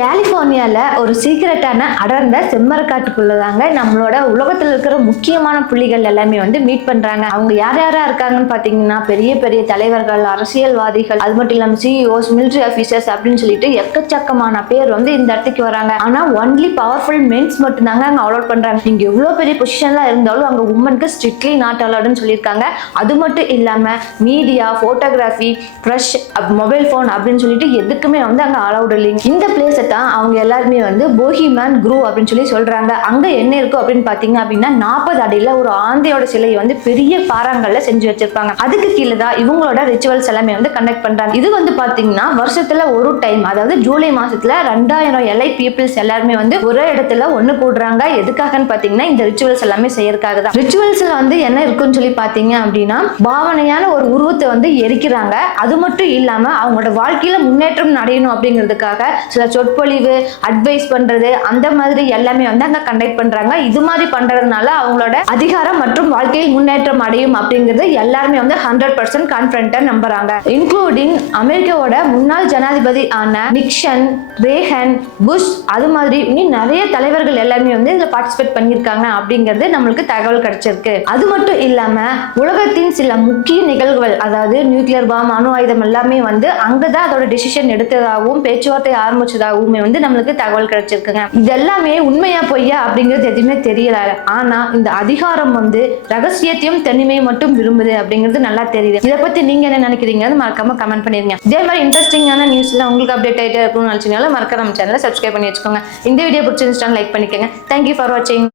கலிபோர்னியால ஒரு சீக்கிரட்டான அடர்ந்த செம்மரக்காட்டுக்குள்ளதாங்க நம்மளோட உலகத்துல இருக்கிற முக்கியமான புள்ளிகள் எல்லாமே மீட் பண்றாங்க. அவங்க யார் யாரா இருக்காங்கன்னு பாத்தீங்கன்னா பெரிய பெரிய தலைவர்கள், அரசியல்வாதிகள், அது மட்டும் இல்லாம சிஇஓஸ், மிலிட்டரி ஆபீசர்ஸ் அப்படின்னு சொல்லிட்டு எக்கச்சக்கமான பேர் இந்த இடத்துக்கு வராங்க. ஆனா ஒன்லி பவர்ஃபுல் மென்ஸ் மட்டும் தாங்க அங்க அலோட் பண்றாங்க. நீங்க எவ்வளவு பெரிய பொசிஷன்ல இருந்தாலும் அங்க உமனுக்கு ஸ்ட்ரிக்ட்லி நாட் அலோடுன்னு சொல்லியிருக்காங்க. அது மட்டும் இல்லாம media, photography, brush, mobile phone அப்படின்னு சொல்லிட்டு எதுக்குமே அங்க அலோடு இல்லைங்க. இந்த பிளேஸ் அவங்க எல்லாருமே போஹிமேன் குரூவ் அப்படின்னு சொல்லி சொல்றாங்க. அங்க என்ன இருக்கும் அப்படின்னு பாத்தீங்க அப்படின்னா 40 அடியில ஒரு ஆந்தையோட சிலையை பெரிய பாறாங்கல்ல செஞ்சு வச்சிருப்பாங்க. அதுக்கு கீழே தான் இவங்களோட ரிச்சுவல்ஸ் எல்லாமே கண்டக்ட் பண்றாங்க. இது பாத்தீங்கன்னா வருஷத்துல ஒரு டைம், அதாவது ஜூலை மாசத்துல 2000 எலை பீப்புள்ஸ் எல்லாருமே ஒரே இடத்துல ஒண்ணு கூடுறாங்க. எதுக்காகன்னு பாத்தீங்கன்னா இந்த ரிச்சுவல்ஸ் எல்லாமே செய்யறதுக்காக தான். ரிச்சுவல்ஸ்ல என்ன இருக்குன்னு சொல்லி பாத்தீங்க அப்படின்னா பாவனையான ஒரு உருவத்தை எரிக்கிறாங்க. அது மட்டும் இல்லாம அவங்களோட வாழ்க்கையில முன்னேற்றம் அடையணும் அப்படிங்கிறதுக்காக சில சொற்பொழிவு, அட்வைஸ் பண்றது, அந்த மாதிரி எல்லாமே அங்க கண்டக்ட் பண்றாங்க. இது மாதிரி பண்றதுனால அவங்களோட அதிகாரம் மற்றும் வாழ்க்கையில் முன்னேற்றம் அடையும் அப்படிங்கிறது எல்லாருமே 100% கான்ஃபிடென்ட்டா நம்புறாங்க. இன்க்ளூடிங் அமெரிக்காவோட முன்னாள் ஜனாதிபதி ஆன நிக்சன், ரேகன், புஷ், அது மாதிரி இன்னும் நிறைய தலைவர்கள் எல்லாமே இதுல பார்ட்டிசிபேட் பண்ணியிருக்காங்க அப்படிங்கிறது நம்மளுக்கு தகவல் கிடைச்சிருக்கு. அது மட்டும் இல்லாம உலகத்தின் சில முக்கிய நிகழ்வுகள், அதாவது நியூக்ளியர் பாம், அணு ஆயுதம் எல்லாமே அங்கதான் அதோட டிசிஷன் எடுத்ததாகவும் பேச்சுவார்த்தை ஆரம்பிச்சதாகவும் நம்மளுக்கு தகவல் கிடைச்சிருக்குங்க. இது எல்லாமே உண்மையா பொய்யா அப்படிங்கிறது எதுவுமே தெரியல. ஆனா இந்த அதிகாரம் ரகசியத்தையும் தனிமையும் மட்டும் விரும்புது அப்படிங்கிறது நல்லா தெரியுது. இதை பத்தி நீங்க என்ன நினைக்கிறீங்க மறக்காம கமெண்ட் பண்ணிருங்க. இதே மாதிரி இன்ட்ரெஸ்டிங்கான நியூஸ்ல உங்களுக்கு அப்டேட் ஆயிட்டே இருக்கும்னு நினைச்சீங்கன்னா மறக்காம நம்ம சேனலை சப்ஸ்கிரைப் பண்ணி வச்சுக்கோங்க. இந்த வீடியோ பிடிச்சிருந்துச்சுன்னா லைக் பண்ணிக்கோங்க. தேங்க்யூ ஃபார் வாட்சிங்.